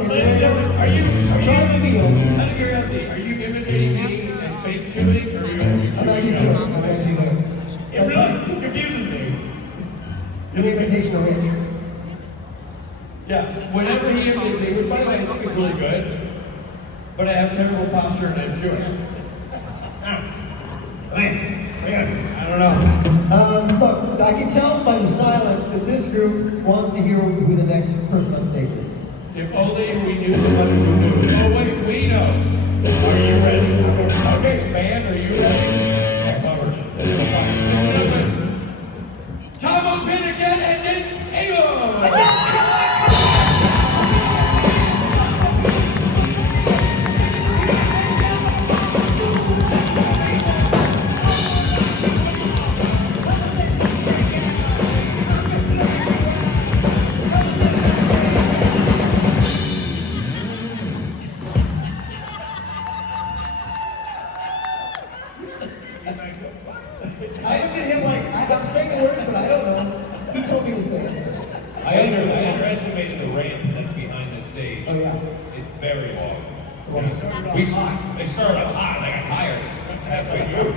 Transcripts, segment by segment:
Are you out of curiosity, are you imitating me and fake chewing, or are you actually chewing? It really confuses me. An imitation of Rich. Yeah, whenever he imitates me, which by the way I think is really good, but I have terrible posture and I'm chewing. I don't know. Look, I can tell by the silence that this group wants to hear who the next person on stage is. If only we knew somebody who knew. Oh wait, we know. Are you ready? Okay, band, are you ready? Tahmoh Penikett and then Abel! I look at him like, I'm saying the words, but I don't know. He told me to say it. I underestimated the ramp that's behind the stage. Oh, yeah. It's very long. They started off hot and I got tired. Halfway through,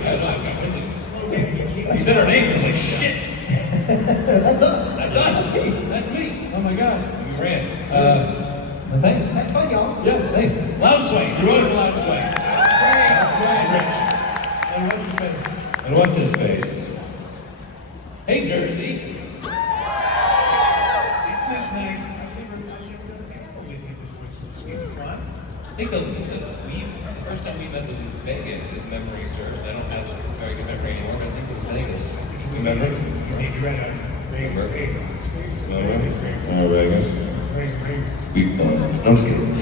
you said our name, I was like, shit. That's us. That's us. That's me. Oh my god. We ran. Well, thanks. That's fun, y'all. Yeah, thanks. Loud swing. You wrote it for loud swing. And what's your face? And what's his face? Hey, Jersey. Isn't this nice? I've never done a panel with you before. It's fun. I think the first time we met was in Vegas, if memory serves. I don't have a very good memory anymore, but I think it was Vegas. Remember? You read a Vegas stage. Oh, Vegas. We've done. I'm just kidding.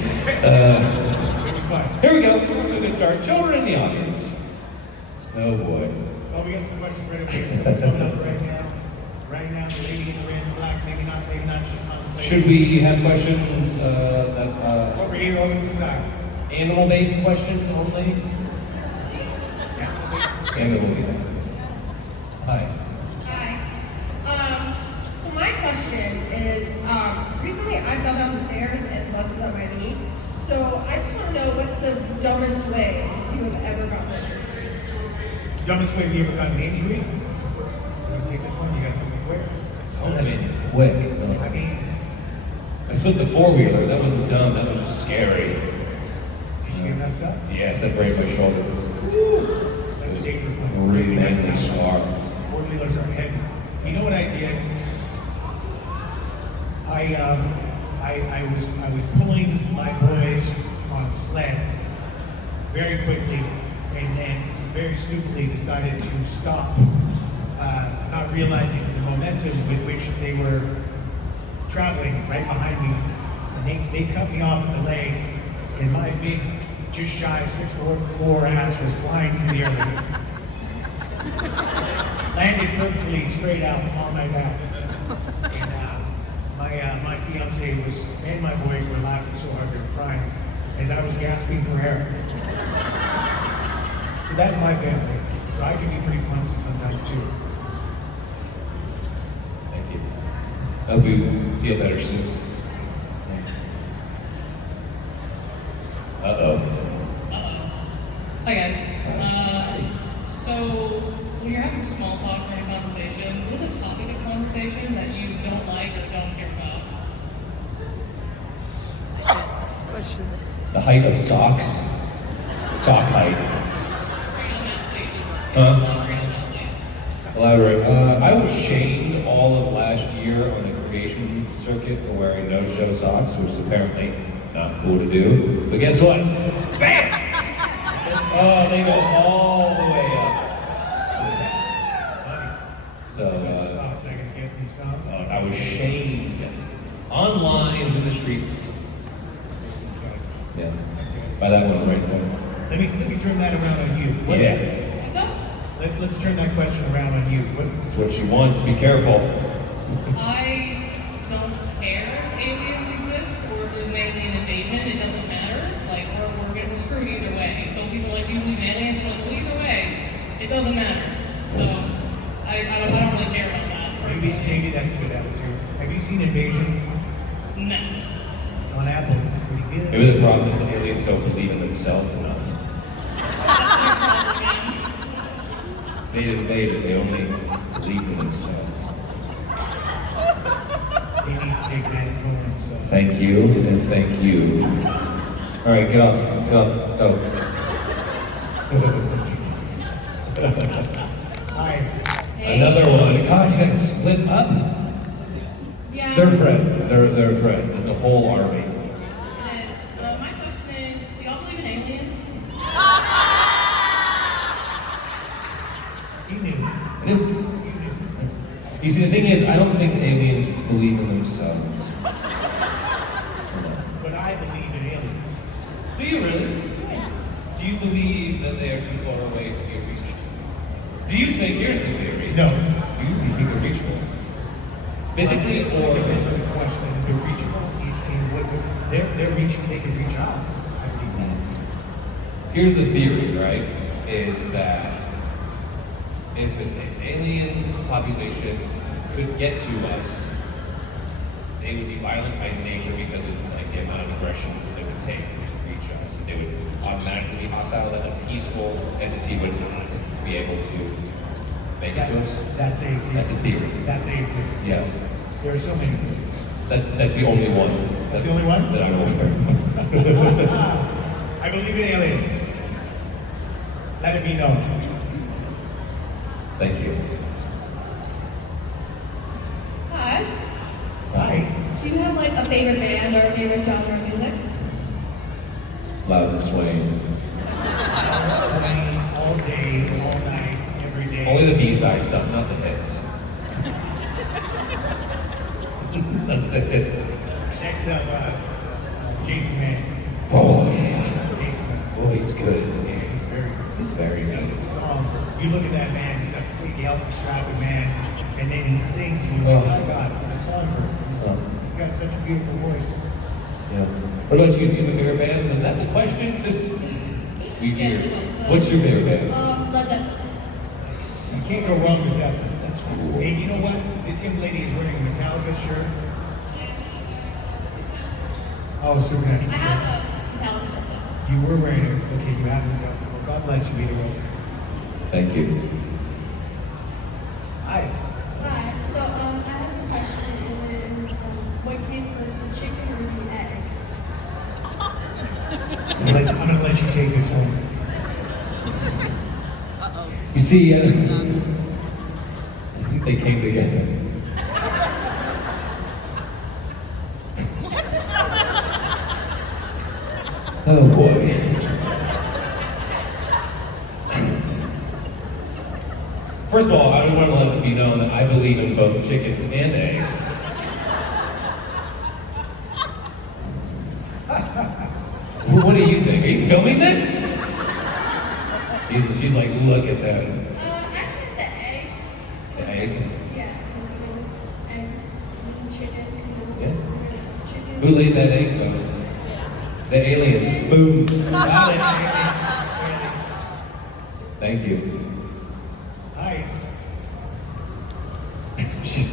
Here we go. A good start. Children in the audience. Oh boy. Well, we got some questions ready for you. What's coming up right now? Right now, the lady in the red and black, maybe not, she's not. Should we have questions Over here, over to the side. animal-based questions only? Animal-based. Hi. Hi. So my question is, recently I fell down the stairs and busted up my knee. So I just want to know what's the dumbest way you have ever gotten injured? Dumbest way you ever got an injury? You take this one, you got something quick? I mean, quick. I mean, I flipped the four-wheeler. That wasn't dumb. That was just scary. did you get messed up? Yeah, separated my shoulder. Woo! That's a dangerous one. Really mentally swar. Four-wheelers are heavy. You know what I did? I was pulling my boys on a sled very quickly, and then very stupidly decided to stop, not realizing the momentum with which they were traveling right behind me. And they cut me off at the legs, and my big, just shy of 6'4" ass was flying through the air. Landed perfectly straight out on my back. And my fiance was, and my boys were laughing so hard they were crying as I was gasping for air. So that's my family. So I can be pretty clumsy sometimes too. Thank you. Hope you feel better soon. Uh-oh. Hi guys. So when you're having small talk during a conversation, what's a topic of conversation that you don't like or don't care about? The height of socks? Sock height. Elaborate. I was shamed all of last year on the creation circuit for wearing no-show socks, which is apparently not cool to do. But guess what? Bam! Oh, they go all the way up. So, Stops, I can get these stops. I was shamed online in the streets. Yeah. By that one right there. Let me turn that around on you. Yeah. What's up? Let's turn that question around on you. That's what she wants. Be careful. I don't care if aliens exist or if there's an alien invasion. It doesn't matter. Like, we're getting screwed either way. Some people like to believe in aliens, but well, either way, it doesn't matter. So, I don't really care about that. Maybe that's a good attitude. Have you seen Invasion? No. It's on Apple. It's pretty Maybe the problem is that aliens don't believe in themselves enough. They only believe in themselves. He needs to take that influence. So. Thank you, and thank you. All right, get off, go. Hi. Another one. God, you guys split up? Yeah. They're friends. They're friends. It's a whole army. It is. My question is, do y'all believe in aliens? He knew. You see, the thing is, I don't think aliens believe in themselves. But I believe in aliens. Do you really? Do you believe that they are too far away to be reached? Do you think, here's the theory. No. Do you think they're reachable? Physically It or? depends on the question. If they're reachable, in what they're reachable, they can reach us. I believe that. Here's the theory, right? Is that if an alien population could get to us, they would be violent by nature because of like the amount of aggression that they would take to reach us. They would automatically be hostile, that a peaceful entity would not be able to make it to us. That's a theory. That's a theory. That's a theory. Yes. There are so many theories. That's the only one. That's the only one? That I'm aware of. I believe in aliens. Let it be known. Thank you. Hi. Right? Do you have like a favorite band or a favorite genre of music? Loud and swaying. All day, all night, every day. Only the B-side stuff, not the hits. Not the hits. Next up, Jason Man. Oh yeah. Jason Man. Oh, he's good, isn't he? He's very good. He's very He's good. a song. You look at that man, he's a big, healthy, strapping man, and then he sings, and you go, Oh. oh my God, he's a songbird. He's got such a beautiful voice. Yeah. What about you? Do you have a favorite band? Was that the question? Because we hear. What's your favorite band? Led Zeppelin. Nice. You can't go wrong with that. That's cool. Hey, you know what? This young lady is wearing a Metallica shirt. Oh, Supernatural I shirt. have a Metallica shirt. You were wearing it. Okay, you have Metallica. Well, God bless you, either way. Thank you. Hi. Hi. So, I have a question. Is what came first, the chicken or the egg? I'm gonna let you take this one. You see, I think they came together. Oh boy. First of all, I want to let it be known that I believe in both chickens and eggs. What do you think? Are you filming this? She's like, look at that. I said the egg. The egg. Yeah. Eggs, chickens. Yeah. Chicken. Who laid that egg though? The aliens. Boom. Got it. Thank you. Hi. She's.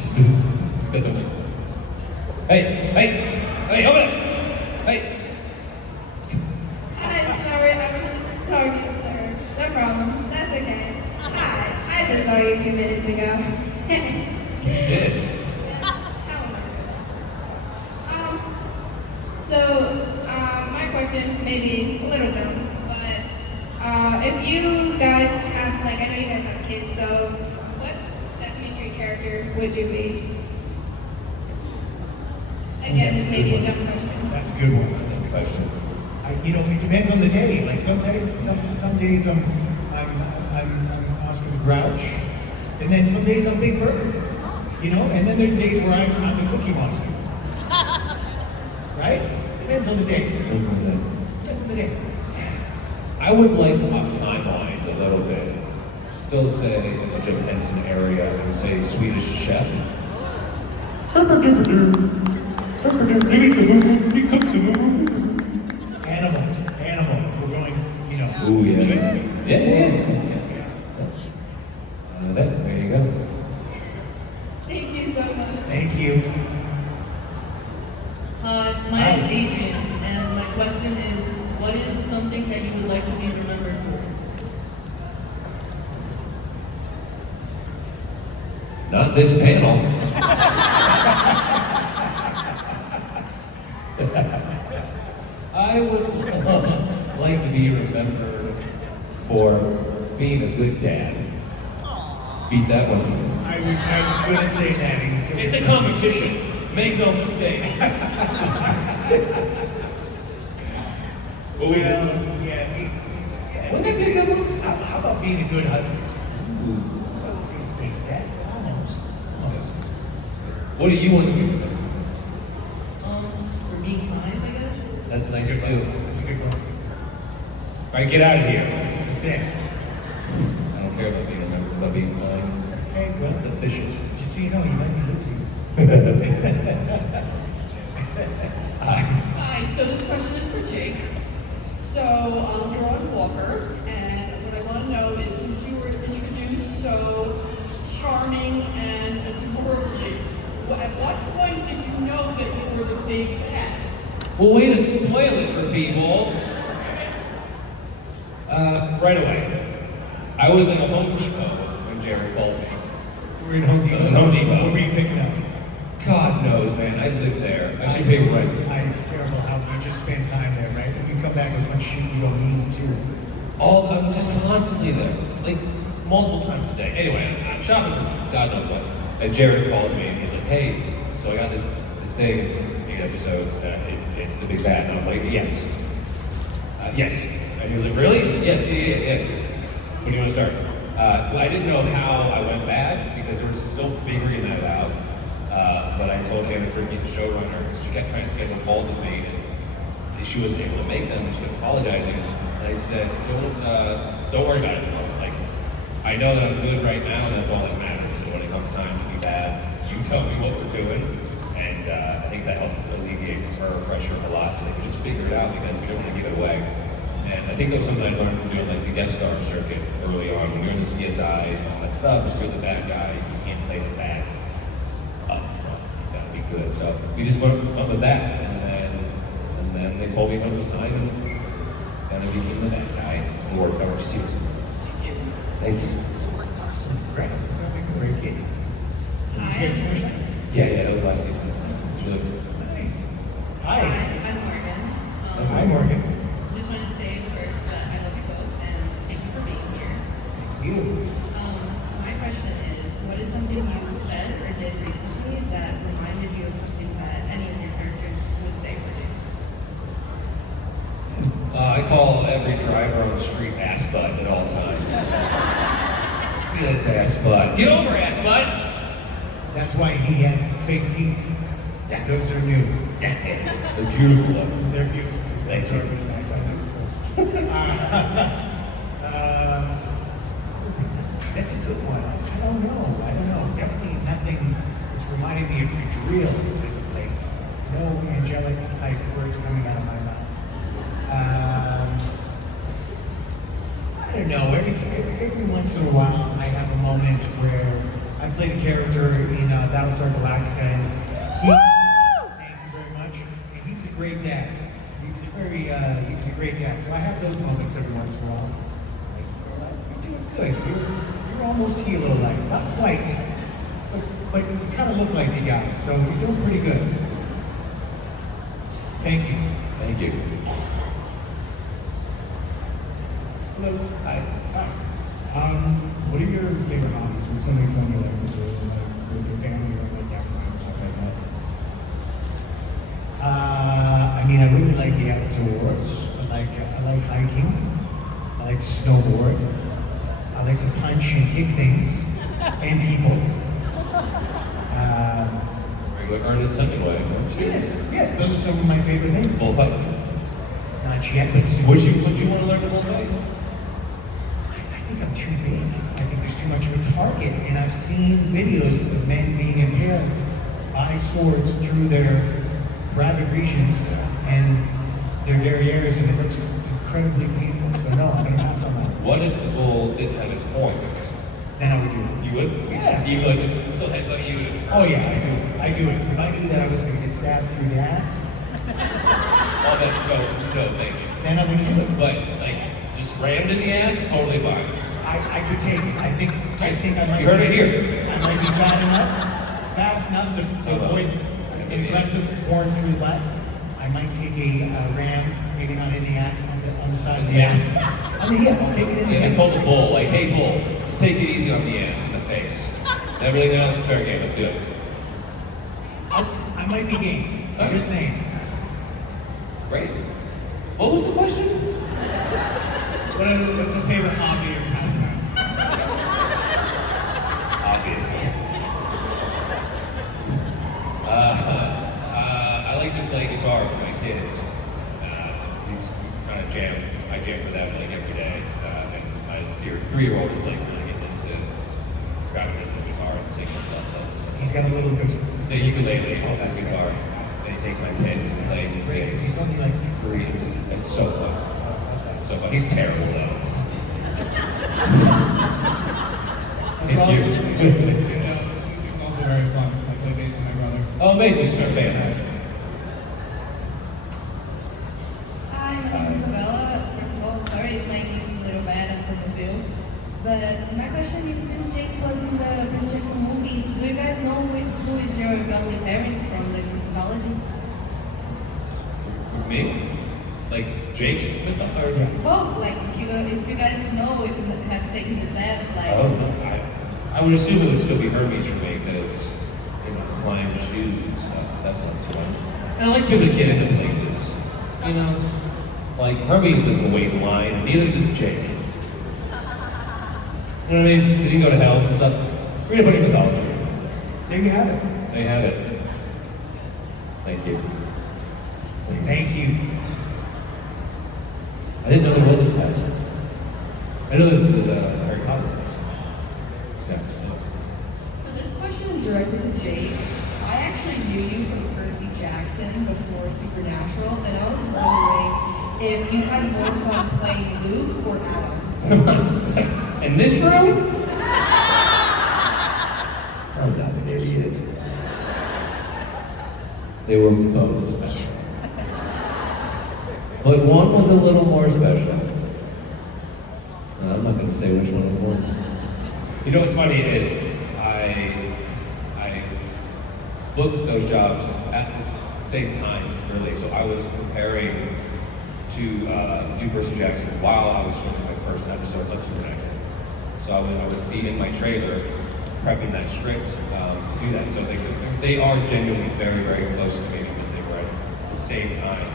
Hey, over there. Hey. Hi, sorry, I was just talking to her. No problem. That's okay. Hi, I just saw you a few minutes ago. You did. So, my question may be a little dumb, but if you guys have, like, I know you guys have kids, so what Sesame Street character would you be? Again, this may be a dumb question. That's a good one. That's a good question. You know, it depends on the day. Like some days I'm Oscar the Grouch, and then some days I'm Big Bird. You know, and then there's days where I'm the Cookie Monster. Right? Depends on the day. Depends on the day. I would like to up timelines a little bit. Still say a Jim Henson area. I would say Swedish Chef. Animal. If we're going, you know. Ooh, yeah. chickens. Yeah. There you go. Thank you so much. Thank you. My name is Adrian, and my something that you would like to be remembered for? Not this panel. I would like to be remembered for being a good dad. Beat that one. I was going to say that. It's a competition. Make no mistake. Well, yeah. Wouldn't that be a good one? How about being a good husband? So it seems to be that almost. What do you want to be remembered? For being kind, I guess. That's nice too. That's a good one. All right, get out of here. That's it. I don't care about being remembered, about being fine. Okay, well, That's the fishes. just so you know, you might be losing. Hi, so this question is for Jake. So, you're on Walker, and what I want to know is, since you were introduced so charming and adorably, at what point did you know that you were the big bad? Well, way to spoil it for people. Right away. I was in a Home Depot when Jerry called me. We're in Home Depot. It was Home Depot. What were you picking up? God knows, man. I live there. I should pay rent. It's terrible how you just spend time there, right? If you come back with one shoe you don't need to. I'm just constantly there, like multiple times a day. Anyway, I'm shopping for God knows what. And Jared calls me and he's like, "Hey, so I got this thing. It's 8 episodes. It's the Big Bad." And I was like, "Yes, yes." And he was like, "Really?" "Yes, yeah. When do you want to start?" Well, I didn't know how I went bad because we're still figuring that out. But I told him, the freaking showrunner, she kept trying to schedule calls with me, and she wasn't able to make them, and she kept apologizing. And I said, don't worry about it. Like, I know that I'm good right now, and that's all that matters. So when it comes time to be bad, you tell me what we're doing. And I think that helped alleviate her pressure a lot, so they could just figure it out because we don't want to give it away. And I think that was something I learned from doing like the guest star circuit early on. When you're in the CSIs and all that stuff, if you're the bad guy, you can't play the bad up front. That'd be good. So we just went up with that, and then they told me when it was time, and then I became the bad guy and worked our season. Thank you. Great. Sounds like a great gig. Did you guys finish that? Yeah, that was last season. It was really good. Nice. Hi, Hi. I'm Morgan. Hi, Morgan. Just wanted to say first that I love you both and thank you for being here. You. My question is, what is something you said or did recently that reminded you of something that any of your characters would say or do? I call every driver on the street ass butt at all times. Yes, ass butt. Get over ass butt! That's why he has fake teeth. Yeah. Those are new. They're beautiful. They're beautiful. Thank Those you. are really nice. I like those. That's a good one. I don't know. Definitely nothing that's reminding me of Drill as of late. No angelic type words coming out of my mouth. I don't know. Every once in a while, I have a moment where I played a character in Dinosaurs Galactica, and thank you very much. And he was a great dad. He was a great dad. So I have those moments every once in a while. Like, you're doing good. You're almost hero-like. Not quite, but you kind of look like you got it. So you're doing pretty good. Thank you. Thank you. Hello. Hi. What are your favorite hobbies? What's something fun you like to do, like with your family or like that kind of stuff like that? I mean, I really like the outdoors. I like hiking. I like to snowboard. I like to punch and kick things and people. Regular Ernest Hemingway. Yes, those are some of my favorite things. Bullfight. Not yet, but soon. Would you want to learn the bullfight? I think I'm too big. I think there's too much of a target, and I've seen videos of men being impaled by swords through their private regions and their derrieres, and it looks incredibly painful. So no, I'm gonna pass on that. What if the bull didn't have its horns? Then I would do it. You would? Yeah. You would? Still headbutt you? Oh yeah, I do it. If I knew that I was gonna get stabbed through the ass, Oh, Oh, no, thank you. Then I wouldn't do it. But like, just rammed in the ass, totally fine. I could take it. I think I might. You heard it here. I might be fast enough to avoid an aggressive porn through the butt. I might take a ram, maybe not in the ass, on the side of the ass. On the hip. I'll take it in the I hip. told the bull, like, hey bull, just take it easy on the ass and the face. Everything else is fair game. Let's do it. I might be game. I'm just saying. Great. What was the question? What's a favorite hobby or pastime? Obviously. I like to play guitar with my kids. Kind of jam. I jam with them like every day. And my 3-year-old is like really getting into grabbing his guitar and singing and stuff. He's got a little bit. The ukulele holds his guitar. He takes my pins and plays and sings. He's only like 3. It's so fun. So fun. He's terrible though. Thank you. Music's also very fun. I play bass with my brother. Oh, amazing. He's a fan. Hi, my name is Isabella. First of all, sorry if my English is a little bad, I'm from Brazil. But my question is, since Jake was in the Mythology movies, do you guys know who is your godly parent from the Mythology? Me? Like Jake's mythology? Both, like if you guys know if you have taken the test, like. Oh, I would assume it would still be Hermes for me because, climb shoes and stuff. That sounds fun. And I like to be able to get into places. Like Hermes doesn't wait in line, and neither does Jake. You know what I mean? Because you can go to hell and stuff. Read about your mythology. There you have it. There you have it. Thank you. Thank you. I didn't know there was a test. I know there's the Harry Potter test. Yeah. So this question is directed to Jake. I actually knew you from Percy Jackson before Supernatural, and I was wondering if you had more fun playing Luke or Adam. In this room? I'm not an idiot. They were both special. But one was a little more special. I'm not going to say which one it was. You know what's funny is I looked at those jobs at the same time, really. So I was preparing to do Percy Jackson while I was filming my first episode of Supernatural. So I would be in my trailer prepping that script to do that. So they are genuinely very, very close to me because they were at the same time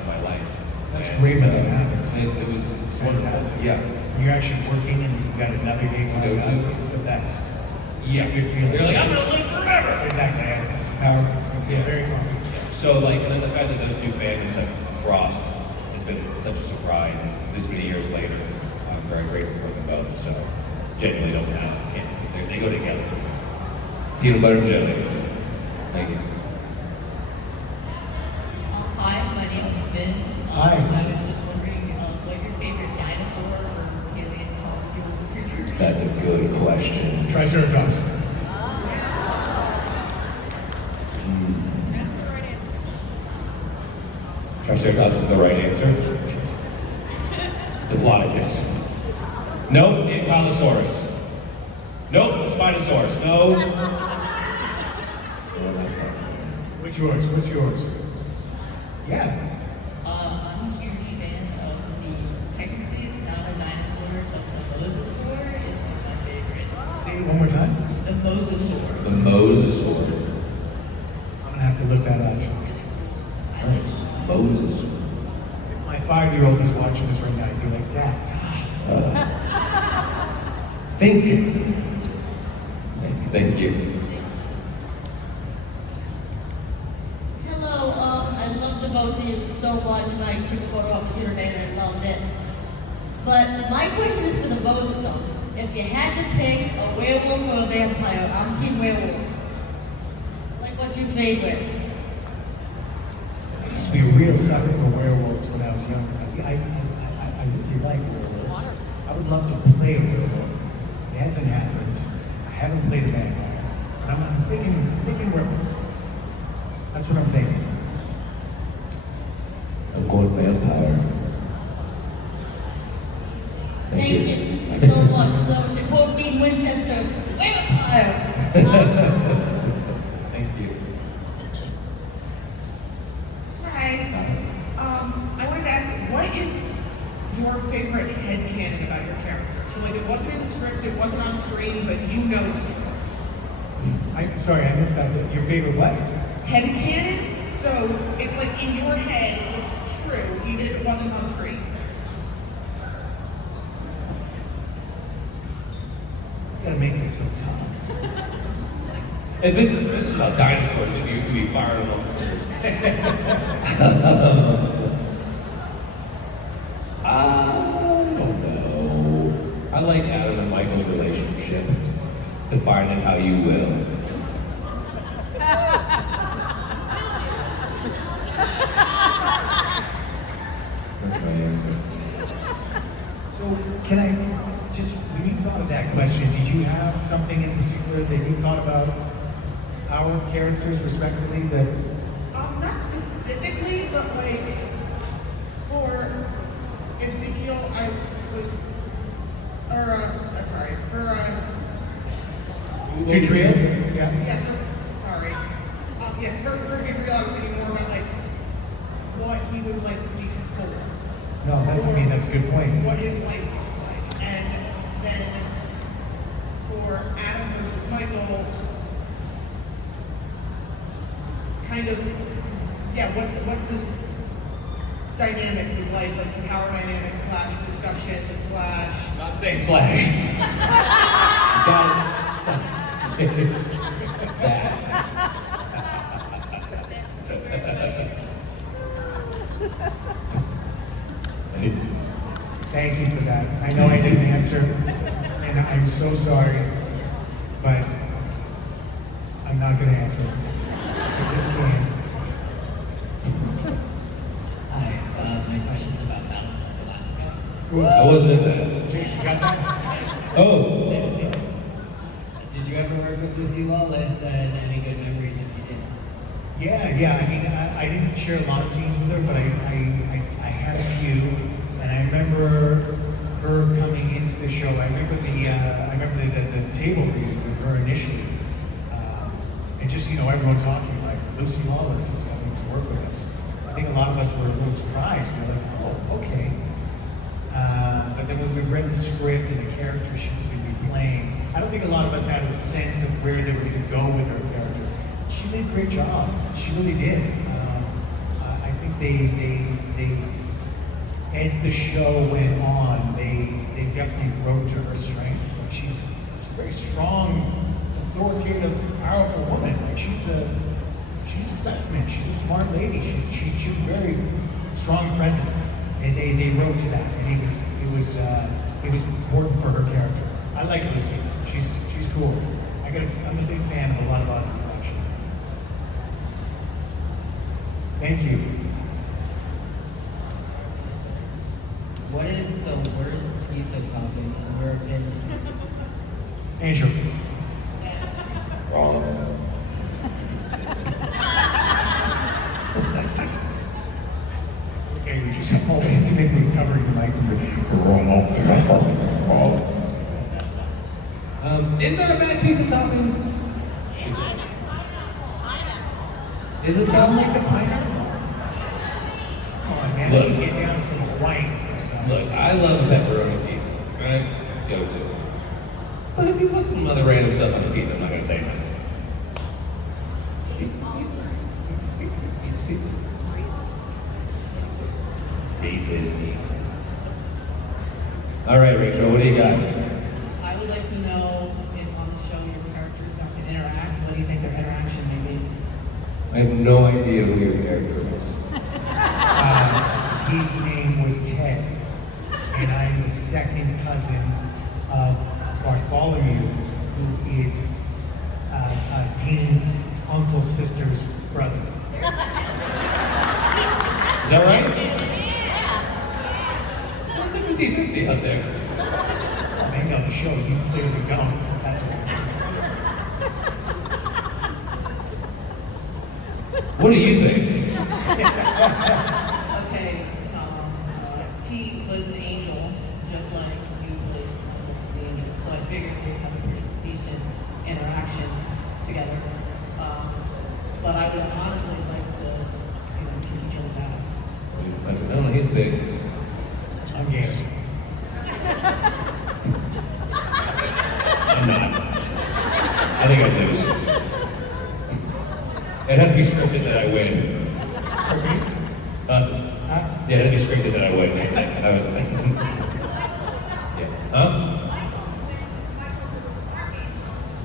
in my life. That's great when that happens. It's fantastic. Yeah. When you're actually working and you've got another day to go to, it's the best. Yeah. It's a good feeling. You're like, I'm gonna live forever. Exactly. It's powerful. Yeah, very powerful. So and then the fact that those two fandoms have crossed has been such a surprise. And this many years later, I'm very grateful for them both. So genuinely don't know. They go together. Peanut butter and jelly. Thank you. Hi, my name is Finn. Hi. I was just wondering what your favorite dinosaur or paleontological creature is. That's a good question. Triceratops. Triceratops is the right answer. Diplodocus. Nope, Ankylosaurus. Nope, Spinosaurus. No. No, that's not. What's yours? What's yours? Yeah. I'm a huge fan of technically it's not a dinosaur, but the mosasaur is one of my favorites. Say it one more time. The mosasaur. The Mosasaur. I'm gonna have to look that up. Nice. Moses. My 5-year-old is watching this right now. You're like, Dad. Think. Thank you. Hello, I love the both of you so much, and I took a photo up with you today and I loved it. But my question is for the both of them. If you had to pick a werewolf or a vampire, I'm team werewolf. Like, what's your favorite? I used to be a real sucker for werewolves when I was younger. I really like werewolves. I would love to play a werewolf. It hasn't happened. I haven't played a vampire. I'm thinking werewolf. That's what I'm thinking. so much. So to quote me in Winchester, way up higher. Thank you. Hi. I wanted to ask, what is your favorite headcanon about your character? So like it wasn't in the script, it wasn't on screen, but you know it's true. I'm sorry, I missed that. Your favorite what? Headcanon? So it's like in your head, it's true, even if it wasn't on screen. You gotta make this so tough. And this is how Dinosaurs that you can be fired off. I don't know. I like Adam and Michael's relationship. Define it how you will. That's my answer. So can I just, when you thought of that question, did you have something in particular that you thought about our characters respectively that? Not specifically, but like for Ezekiel, I was, I'm sorry, for Gadriel? Yeah. yeah, sorry, yes, for Gabriel, I was thinking more about like what he was like before. No, that's, I mean, that's a good point. What his life was like. And then for Adam versus Michael, kind of, yeah, what the dynamic was like the power dynamic / discussion / Stop saying slash. Got it. Stop. That. Thank you for that. I know I didn't answer, and I'm so sorry, but I'm not gonna answer. I just can't. Hi, my question's about Battlestar Galactica. I wasn't in that. You got that? Oh. Did you ever work with Lucy Lawless, and any good memories if you did? Yeah. I mean, I didn't share a lot of scenes with her, but I had a few, and I remember her coming into the show. I remember the table read with her initially, and just everyone talking like Lucy Lawless is coming to work with us. I think a lot of us were a little surprised. We were like, oh, okay. But then when we read the script and the character she was going to be playing, I don't think a lot of us had a sense of where they were going to go with her character. She did a great job. She really did. I think they as the show went on, they definitely wrote to her strengths. Like she's a very strong, authoritative, powerful woman. Like she's a specimen. She's a smart lady. She's a very strong presence. And they wrote to that, and it was important for her character. I like Lucy. She's cool. I'm a big fan of a lot of Aussies, actually. Thank you. What is the worst pizza topping in your opinion? Andrew. Wrong. Okay, we just all intimately covering the mic with Wrong. Is there a bad pizza topping? Is it don't like the pineapple. Come on, man. Look. You get down to some Hawaiian sometimes. Look, I love pepperoni pizza, right? Go to it. But if you put some other random stuff on the pizza, I'm not gonna say nothing. Pizza. Pizza is pizza. All right, Rachel, what do you got? I would like to know if on the show your characters got to interact. What do you think their interaction may be? I have no idea who your character is. His name was Ted, and I'm the second cousin of Bartholomew, who is Dean's uncle's sister's brother. Is that right? What's a 50-50 out there? Maybe on the show, you clearly don't. That's all. What do you think? Okay, Tom. He was an angel, just like you played I don't know, he's big. I'm game. I'm not. I think I'd lose. It'd have to be scripted that I win. Yeah, it'd be scripted that I win. Yeah. Huh?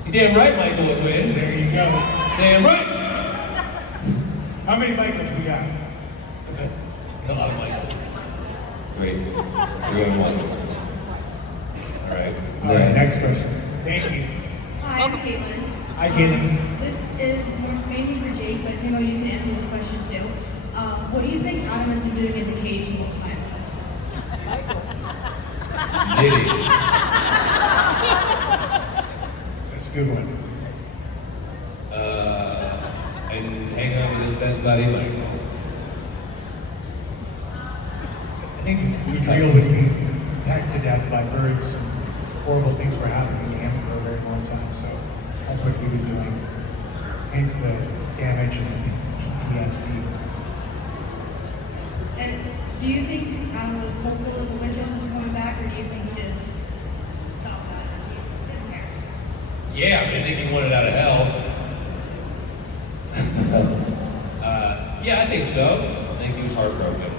You damn right Michael would win. There you go. Damn right. How many Michaels we got? A lot of Michael. 3. 3 and 1. All right. All right, next question. Thank you. Hi, I'm Caitlin. Hi, Caitlin. This is mainly for Jake, but you know you can answer this question too. What do you think Adam has been doing in the cage the whole time? Diddy. That's a good one. And hang out with his best buddy, Michael. I think Udril was being hacked to death by birds. And horrible things were happening to him for a very long time, so that's what he was doing. Hence the damage and PTSD. And do you think Adam was hopeful of the Witches coming back, or do you think he just stopped that and he didn't care? Yeah, I think he wanted out of hell. Yeah, I think so. I think he was heartbroken.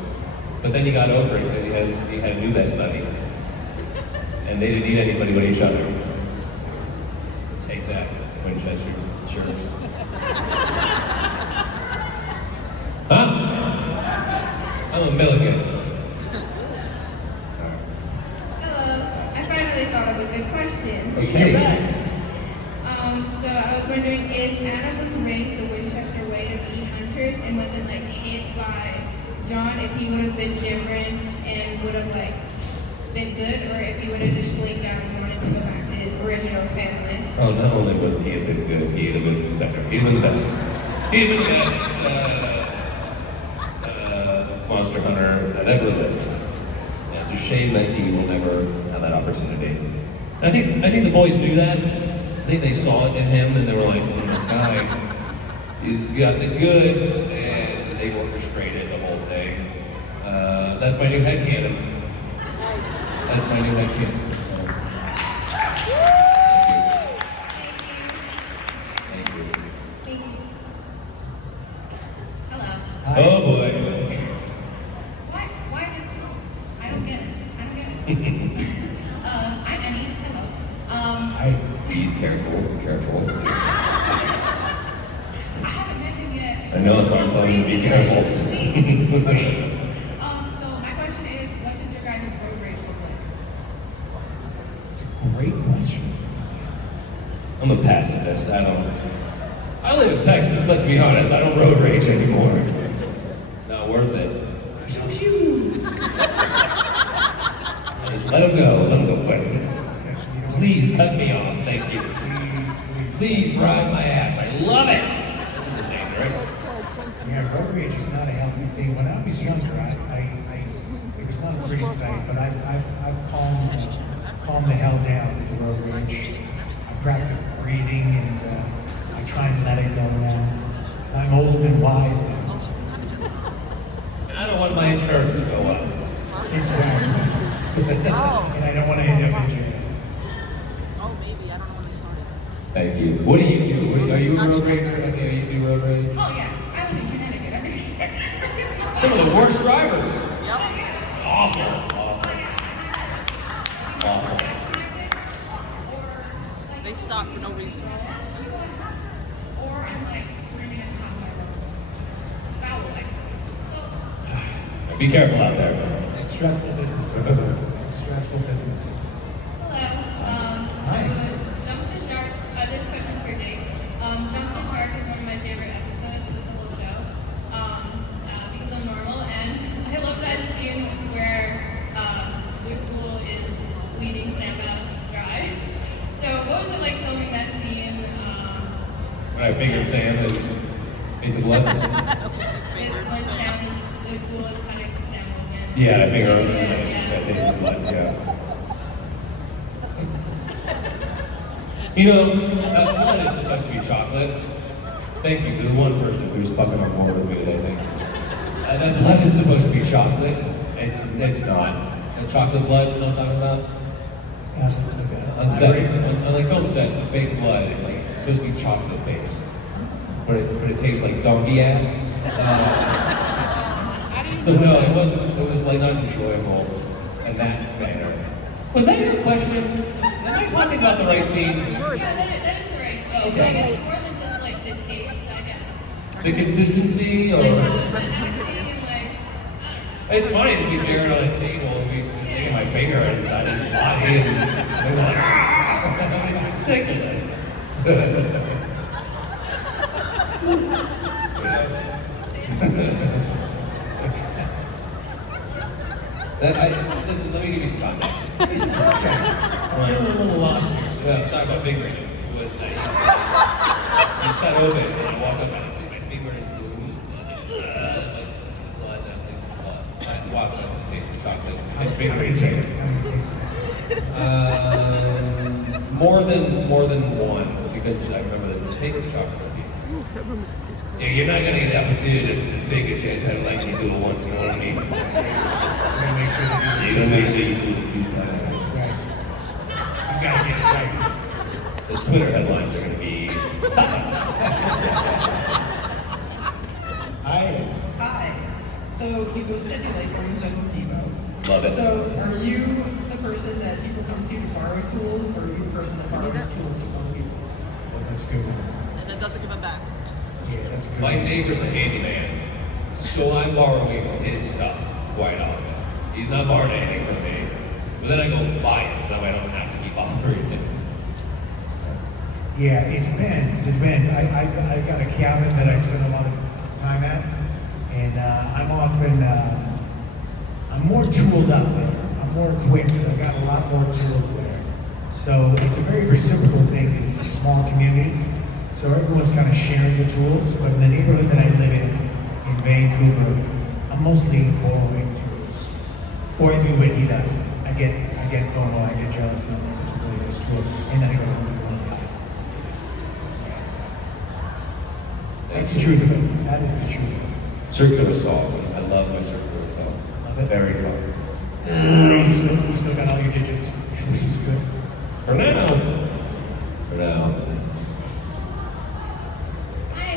But then he got over it because he had a new best buddy. And they didn't need anybody but each other. Take that, Winchester jerks. Huh? I'm a Milligan. Hello. I finally thought of a good question. Okay. So I was wondering if Adam was raised the Winchester way to be hunters and wasn't like hit by John, if he would have been different and would have like been good, or if he would have just flaked out and wanted to go back to his original family. Oh, not only would he have been good, he'd have been better. He'd have been the best. He'd have been the best monster hunter that ever lived. And it's a shame that he will never have that opportunity. I think the boys knew that. I think they saw it in him and they were like, this guy, he's got the goods, and they orchestrated the whole thing. That's my new headcanon. That's my new headcanon. Thank you. Thank you. Hello. Oh boy. Why this? I don't get it. I'm Emmy. Hello. Be careful. I haven't met him yet. I know, so I'm telling you to be careful. Okay. So my question is, what does your guys' road rage look like? It's a great question. I'm a pacifist. I live in Texas, let's be honest. I don't road rage anymore. Not worth it. Just let him go. Wait. Please cut me off, thank you. Please ride my ass. I love it. This isn't dangerous. Yeah, road rage is not a healthy thing. When I was younger, it was not a pretty sight, but I've calmed the hell down with the road rage. I practiced breathing and I try and let it go now. I'm old and wise now. And I don't want my insurance to go up. Exactly. And I don't want to end up in jail. Thank you. What do you do? Are you a road rager? Do you do road rage? Oh yeah, I live in Connecticut. Some of the worst drivers. Yep. Awful. They stop for no reason. Or I'm like screaming at the top of my lungs. Foul accidents. Be careful out there. It's stressful business. It's stressful business. Hello. Hi. Jump the Shark. This question for Jake. Jump the Shark is one of my favorite episodes of the whole show. Because I'm normal, and I love that scene where Luke is leading Sam out dry. So what was it like filming that scene? When I fingered Sam and ate the blood. When Luke is kind of Sam again. Yeah, I fingered that tastes of blood, yeah. You know, blood is supposed to be chocolate. Thank you to the one person who's fucking on board with me today, thank you. That blood is supposed to be chocolate. It's not. The chocolate blood, you know what I'm talking about? On sets, on like film sets, the fake blood, it's supposed to be chocolate based. But it tastes like donkey ass. So no, it wasn't, it was like not enjoyable in that manner. Was that your question? Am I talking about the right scene? Yeah, that is the right scene. Okay. Like, more than just like the taste, I guess. The consistency or? Like, It's funny to see Jared on a table and me just sticking my finger inside his body and they're like, ah! Ridiculous. Listen, let me give you some context. I'm feeling a little lost here. Yeah, I'm talking about fingering it. It was like, you just got open and I walk up and I see my finger in blue. Blood, I just watch it and taste the chocolate. How many takes? How many takes? More than one, because I remember the taste of chocolate. Yeah, you're not gonna get the opportunity to take a chance. I'd like you to do it once, you know what I mean? We're gonna make sure that You're gonna make sure you do it a few that's times. right. You gotta get it right. The Twitter headlines are gonna be Hi. So you both said you like learning stuff with Devo. Love it. So are you the person that people come to borrow tools, or are you the person that borrows tools from people? Well, that's good. And then doesn't give them back. Yeah, that's good. My neighbor's a handyman, so I'm borrowing his stuff quite often. He's not borrowing anything from me. But then I go buy it, so I don't have to keep offering it. Yeah, it depends. It depends. I got a cabin that I spend a lot of time at, and I'm often I'm more tooled up there. I'm more equipped. So I've got a lot more tools there. So it's a very reciprocal thing because it's a small community. So everyone's kind of sharing the tools. But in the neighborhood that I live in Vancouver, I'm mostly borrowing tools, or I do what he does. I get FOMO. I get jealous of this really nice tool, and then I go to one guy. That's the truth of it. That is the truth of it. Circular saw. I love my circular saw. Love it. Very fun. You still got all your digits. This is good. For now. For now. Hi.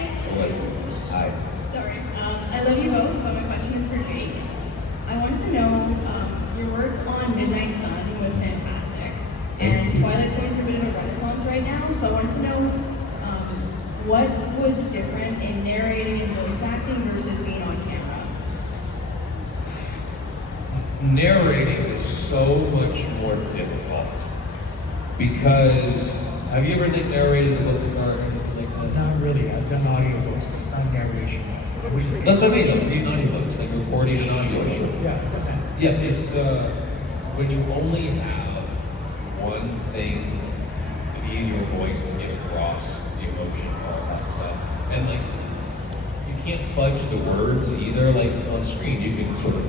Hi. Sorry. I love you both, but my question is for Jake. I wanted to know, your work on Midnight Sun was fantastic, and Twilight's going through a bit of a renaissance right now, so I wanted to know what was different in narrating and voice acting versus being on camera? Narrating is so much more difficult because have you ever narrated a book or like that? Not really. I've done audiobooks, but it's not narration. That's what I mean. I'm reading audiobooks, like recording an audio. Yeah. Yeah, it's when you only have one thing in your voice to get across the emotion or that stuff, and like you can't fudge the words either. Like on screen, you can sort of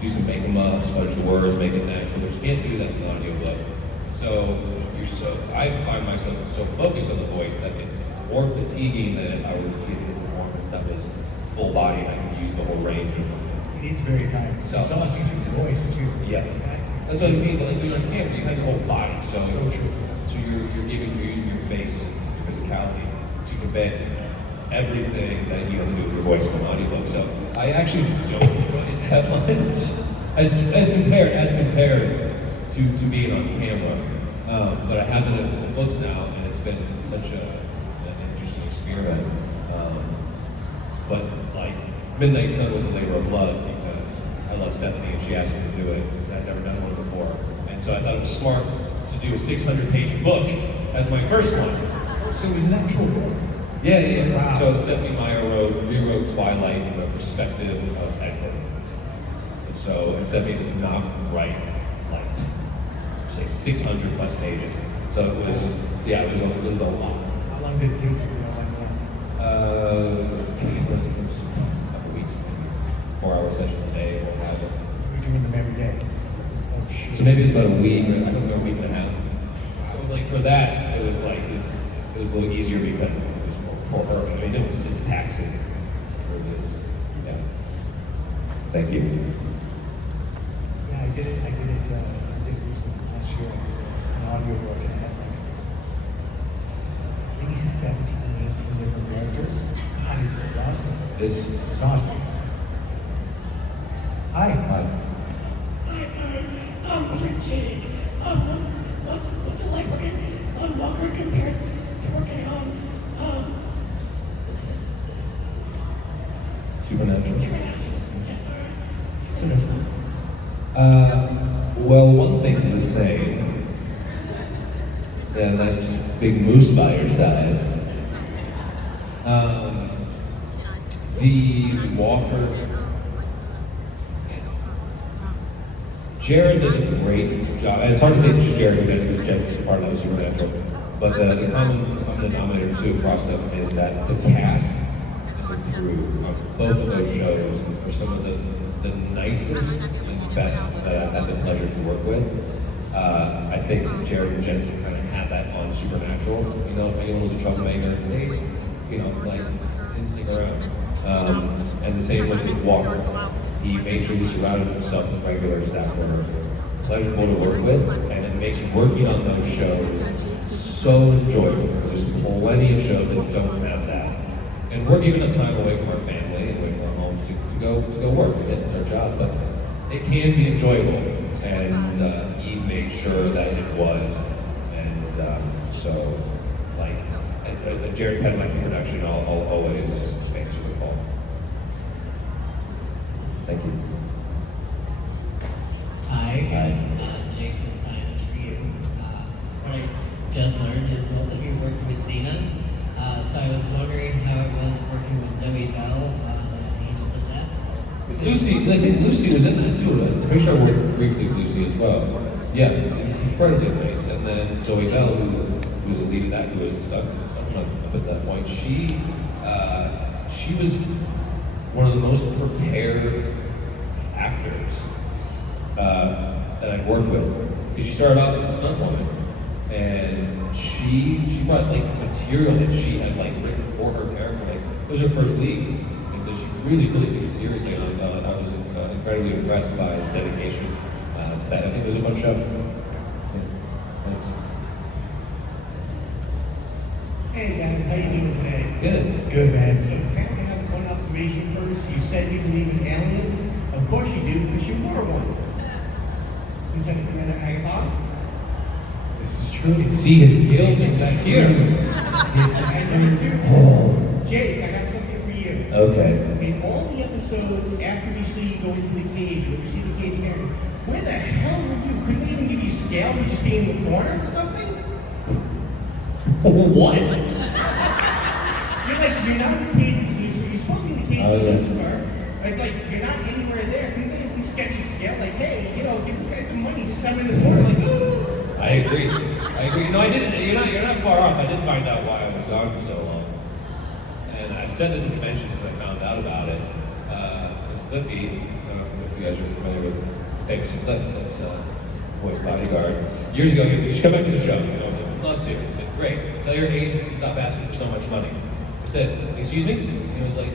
do some make 'em ups, fudge the words, make it natural. But you can't do that in an audiobook. So I find myself so focused on the voice that it's more fatiguing than if I was giving a performance that was full body and I could use the whole range of It is very tight. It's exhausting to the voice too. yes. That's what I mean. Like when you're on camera, you have your whole body. So true. So you're using your face, your physicality to convey everything that you have to do with your voice from an audiobook. So I actually don't enjoy it that much as compared to being on camera. But I have done it with the books now, and it's been such an interesting experiment. But like Midnight Sun was a labor of love because I love Stephanie and she asked me to do it. I'd never done one before. And so I thought it was smart to do a 600-page book as my first one. So it was an actual book. Yeah. Wow. So Stephanie Meyer rewrote Twilight from the perspective of Edward. And so Stephanie does not write like, say 600 plus pages. So it was, it was a lot. How long did it take you? A couple weeks, 4-hour session a day, or whatever. You're doing them every day. Oh shit. So maybe it was about a week, or I don't know, a week and a half. So like for that, it was like it was a little easier because it was for her. I mean, it's taxing. It is. Yeah. Thank you. Yeah, I did it recently last year. An audio book, and I had like maybe 17, 18 different characters. God, it was exhausting. It's Exhausting. Hi. Hi. Hi, sorry. For Jake, what's it like working on Walker compared to working on, this Supernatural. Yes, sorry. Well, one thing's the same. Yeah, that's just a big moose by your side. The Walker. Jared does a great job, and it's hard to say it's just Jared because Jensen's part of the Supernatural. But the common denominator too across them is that the cast and the crew of both of those shows are some of the nicest and best that I've had the pleasure to work with. I think Jared and Jensen kind of had that on Supernatural. You know, if anyone was a troublemaker, they, didn't stick around. And the same with Walker. He made sure he surrounded himself with regulars that were pleasurable to work with, and it makes working on those shows so enjoyable because there's plenty of shows that don't have that. And we're giving up time away from our family and away from our homes to go work. I guess it's our job, but it can be enjoyable. And he made sure that it was. And so, like, at Jared Penikett production, I'll always answer the call. Thank you. Hi. Jake, this time it's for you. What I just learned is both of you worked with Xena. So I was wondering how it was working with Zoe Bell on Angels of Death. Lucy, I think Lucy was in that too. I'm pretty sure I worked briefly with Lucy as well. Yeah, incredibly nice. And then Zoe Bell, who was the lead of that, who was stuck up at that point, she was one of the most prepared actors that I've worked with. Because she started off as a stunt woman, and she brought like material that she had like written for her character. Like it was her first lead, and so she really took it seriously. And I was incredibly impressed by the dedication to that. I think it was a fun show. Yeah. Thanks. Hey guys, how you doing today? Good. Good, man. So can I have one observation first? You said you believe in aliens. Of course you do, because you were one. Is that how you thought? This is true. You can see his gills inside here. Oh. Jake, I got something for you. Okay. In all the episodes after we see you go into the cage, or you see the cage area, where the hell were you? Couldn't they even give you scale for just being in the corner or something? What? You're not in the cage with Lucifer. You're supposed to be in the cage with Lucifer. It's like you're not anywhere there. Couldn't they at least sketch you scale? Like, hey, give this guy some money, just come in the corner, like, ooh. I agree. No, I didn't. You're not far off. I did find out why I was gone for so long. And I've said this in conventions as I found out about it. Because Cliffy, I don't know if you guys are familiar with famous Cliff, that's Boy's bodyguard. Years ago, he said, you should come back to the show. I was like, I'd love to. He said, great. Tell your agents to stop asking for so much money. I said, excuse me? And he was like,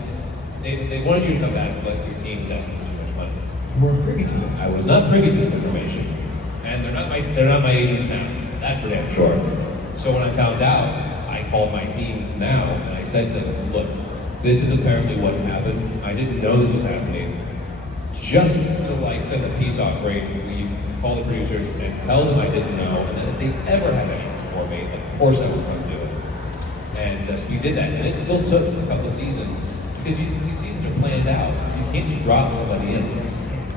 they wanted you to come back, but your team's asking for too much money. You weren't privy to this. I was not privy to this information. And they're not my agents now. That's for damn sure. So when I found out, I called my team now and I said to them, look, this is apparently what's happened. I didn't know this was happening. Just to send a peace offering, we call the producers and tell them I didn't know, and then if they ever have anything for me, of course I was going to do it. And so we did that, and it still took a couple of seasons because these seasons are planned out. You can't just drop somebody in.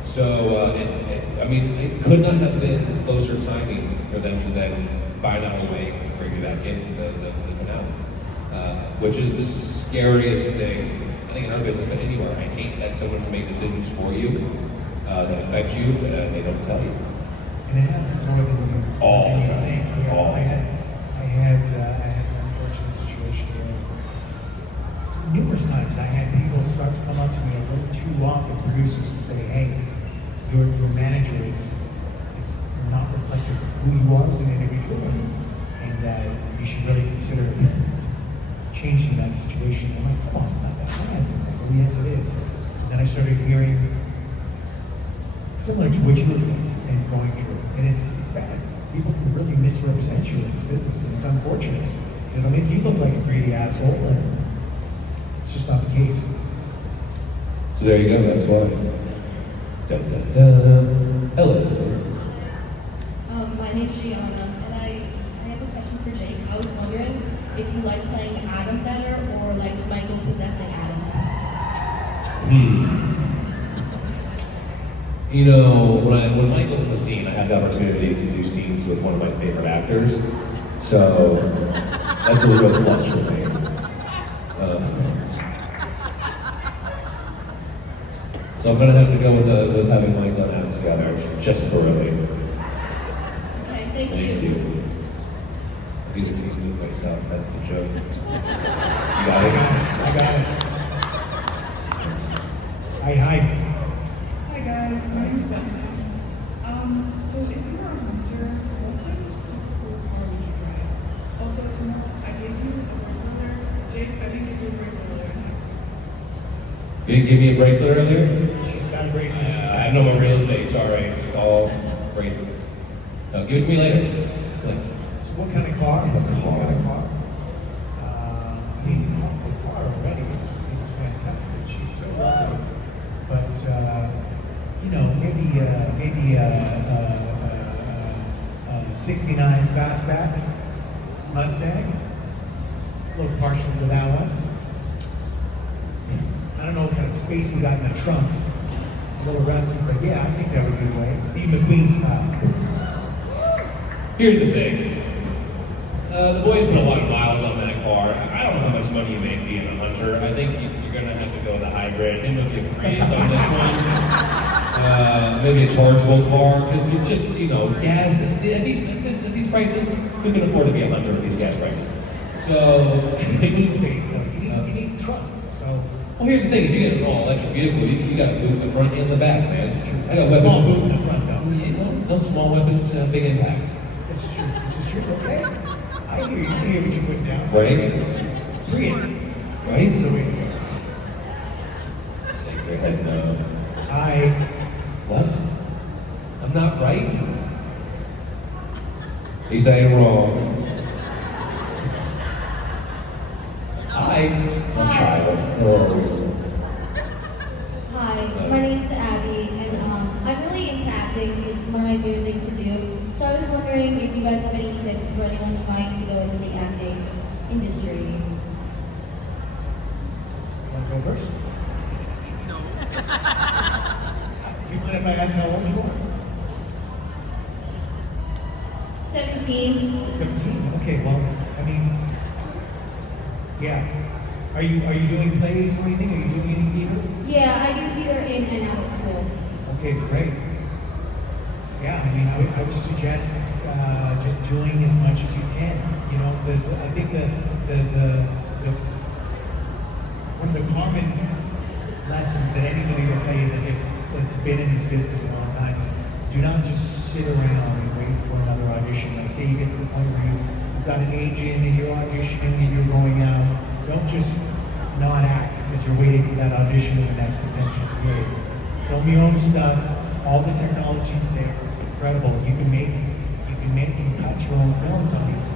So, it could not have been closer timing for them to then find out a way to bring me back into the finale, which is the scariest thing, I think, in our business, but anywhere. I hate that someone can make decisions for you that affect you, but they don't tell you. And it happens more than All the time. Yeah, All the time. I had an unfortunate situation where numerous times I had people start to come up to me a little too often, producers, to say, hey, your manager is not reflective of who you are as an individual, and you should really consider changing that situation. I'm like, come on, it's not that bad. Like, oh, yes, it is. And then I started hearing similar to what you were and going through. And it's bad. People can really misrepresent you in this business, and it's unfortunate. Because I mean, you look like a greedy asshole, and it's just not the case. So there you go, that's why. Dun, dun, dun. Hello. My name's Gianna, and I have a question for Jake. I was wondering if you like playing Adam better or like Michael possessing Adam. You know, when Michael's in the scene, I have the opportunity to do scenes with one of my favorite actors. So that's a real plus for me. So I'm gonna have to go with having Michael and Adam together, just for really. Okay, thank Thank you. you. I do the scenes with myself, that's the joke. You got it? I got it. Hi. Hi guys, my name is Stephanie. So if you were a hunter, what type of super cool car would you drive? Also, tomorrow I gave you a bracelet. Jake, I didn't give you a bracelet. You didn't give me a bracelet earlier? She's got a bracelet. I have no more real estate, sorry. It's all bracelet. No, give it to me later. So what kind of car? I mean, the car already is fantastic. She's so lovely. But you know, maybe a 69 fastback Mustang. A little partial to that one. I don't know what kind of space we got in the trunk. It's a little rusty, but yeah, I think that would be the way. Steve McQueen style. Here's the thing. The boys put a lot of miles on that car. I don't know how much money you make being a hunter. I think you're going to have to go the hybrid. I think maybe a Prius on this one. Maybe a chargeable car, because you're just, you know, gas. At these prices, who can afford to be a hunter with these gas prices? So, It needs space, though. You need a truck. So, well, here's the thing. If you get an all-electric vehicle, you got a boot in the front and the back, man. It's true. that's a small boot in the front, though. No small weapons, big impact. This is true. This is true. Okay. I hear you. I hear what you're putting down. Right? Prius. Right? So we. Shake your head no. Hi. What? I'm not right? He's saying wrong. I'm a child. Oh. Hi, my name's Abby, and I'm really into acting. It's one of my favorite things to do. So I was wondering if you guys have any tips for anyone trying to go into the acting industry. Want to go first? No. Do you mind if I ask how old you are? 17. 17. Okay. Well, I mean, yeah. Are you doing plays or anything? Are you doing any theater? Yeah, I do theater in and out of school. Okay, great. Yeah, I mean, I would suggest just doing as much as you can. You know, I think the one of the common lessons that anybody will tell you that's been in this business a long time is do not just sit around and wait for another audition. Like, say you get to the point where you've got an agent and you're auditioning and you're going out. Don't just not act because you're waiting for that audition in the next potential gig. Film your own stuff. All the technology's there. It's incredible. You can cut your own films on these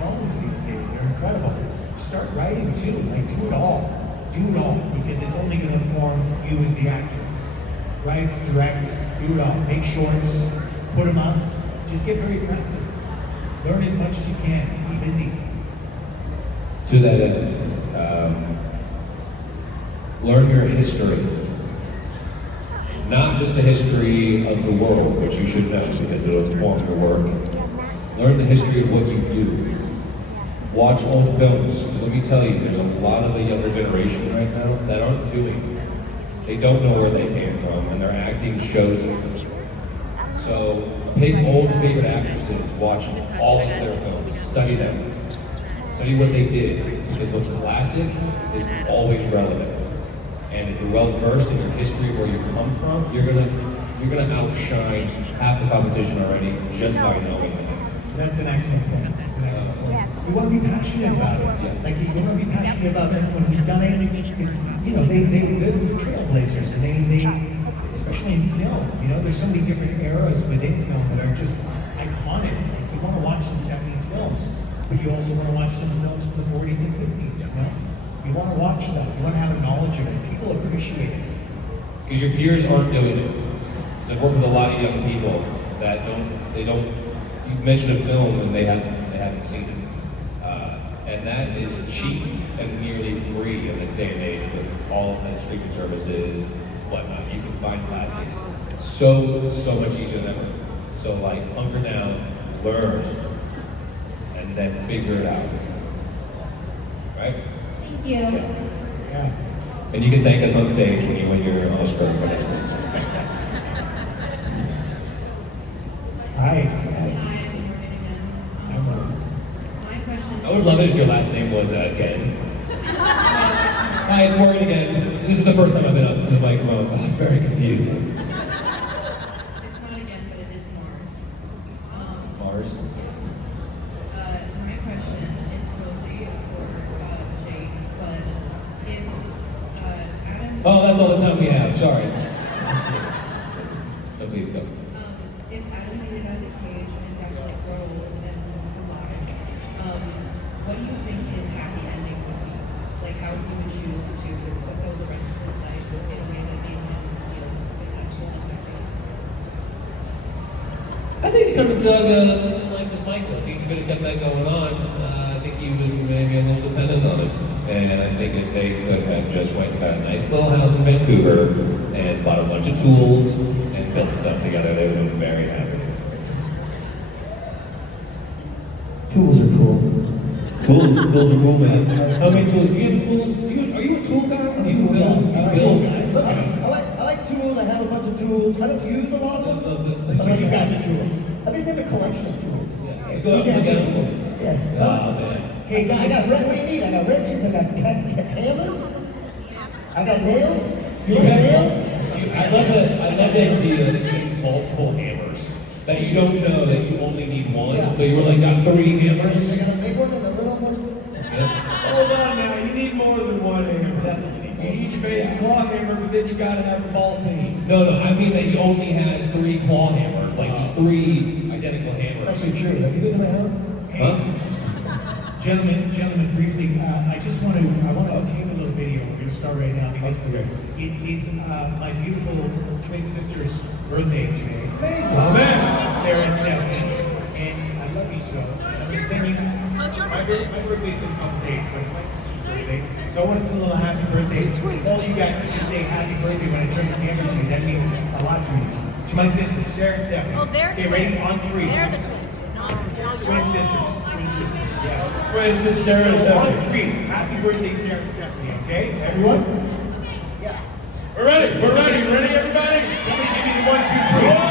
phones these days. They're incredible. Start writing too. Like, do it all. Do it all, because it's only going to inform you as the actor. Write, direct, do it all. Make shorts, put them up. Just get very practiced. Learn as much as you can. Be busy. To that end, learn your history. Not just the history of the world, which you should know because it'll inform your work. Learn the history of what you do. Watch old films, because let me tell you, there's a lot of the younger generation right now that aren't doing it. They don't know where they came from, and their acting shows it. So pick old favorite actresses, watch all of their films, study them. Study what they did, because what's classic is always relevant. And if you're well versed in your history of where you come from, you're gonna outshine half the competition already just by knowing it. That's an excellent point. That's an excellent point. You want to be passionate about it. Yeah. Like, you want to be passionate about everyone who's done it. Because, you know, they're trailblazers, and they especially in film. You know, there's so many different eras within film that are just iconic. Like, you want to watch some 70s films, but you also want to watch some films from the 40s and 50s, you know? You want to watch stuff, you want to have a knowledge of it. People appreciate it. Because your peers aren't doing it. So I work with a lot of young people that you mention a film and they haven't seen it. And that is cheap and nearly free in this day and age with all of the streaming services, whatnot. You can find classics so much easier than ever. So like, hunker down, learn, and then figure it out. Right? Thank you. Yeah. And you can thank us on stage when you're on screen. Hi. I would love it if your last name was again. Hi, it's Morgan again. This is the first time I've been up to the microphone. Oh, it's very confusing. It's not again, but it is Mars. Mars. My question is mostly for Jake, but if Adam... Oh, that's all the time we have. Sorry. No, please go. If Adam made it out of the cage and definitely grow and alive, what do you think his happy ending would be? Like, how he would choose to fulfill the rest of his life in a way that made him, successful and happy? I think he could have dug like the Michael. He could have kept that going on. I think he was maybe a little dependent on it. And I think if they could have just went and got a nice little house in Vancouver and bought a bunch of tools and built stuff together, they would have been very happy. Tools are cool. Tools are cool, man. How many tools? Do you have tools? Are you a tool guy? Do you build? Look, I like tools. I have a bunch of tools. I don't use a lot of them. But you got the tools. I just have a collection of tools. Yeah. So you have tools? Yeah. Oh, man. Hey, I got what do you need? I got wrenches. I got hammers. I got nails. You got nails? I love the idea that you need multiple hammers. That you don't know that you only need one. Yeah. So you were like, got 3 hammers? I got a big one and a little one. Hold on now, you need more than one hammer. You need your basic claw hammer, but then you gotta have the ball peen. No, I mean that he only has 3 claw hammers, like just 3 identical hammers. That's true. Have you been to my house? Huh? Gentlemen, briefly, I want to take a little video. We're going to start right now because it is my beautiful twin sister's birthday today. Amazing. Oh, man. Sarah and Stephanie. And I love you so. I'm going to send you. My birthday's in a couple days, but it's my sister's birthday. So I want to send a little happy birthday. All you guys can just say happy birthday when I turn the camera to you. That means a lot to me. To my sisters, Sarah and Stephanie. Oh, they're okay, ready? On 3. They're the twins. Twin sisters. Twin sisters, yes. Twins and Sarah and So Stephanie. on 3. Happy birthday, Sarah and Stephanie, okay? Everyone? Yeah. We're ready, everybody? Somebody give me the 1, 2, 3.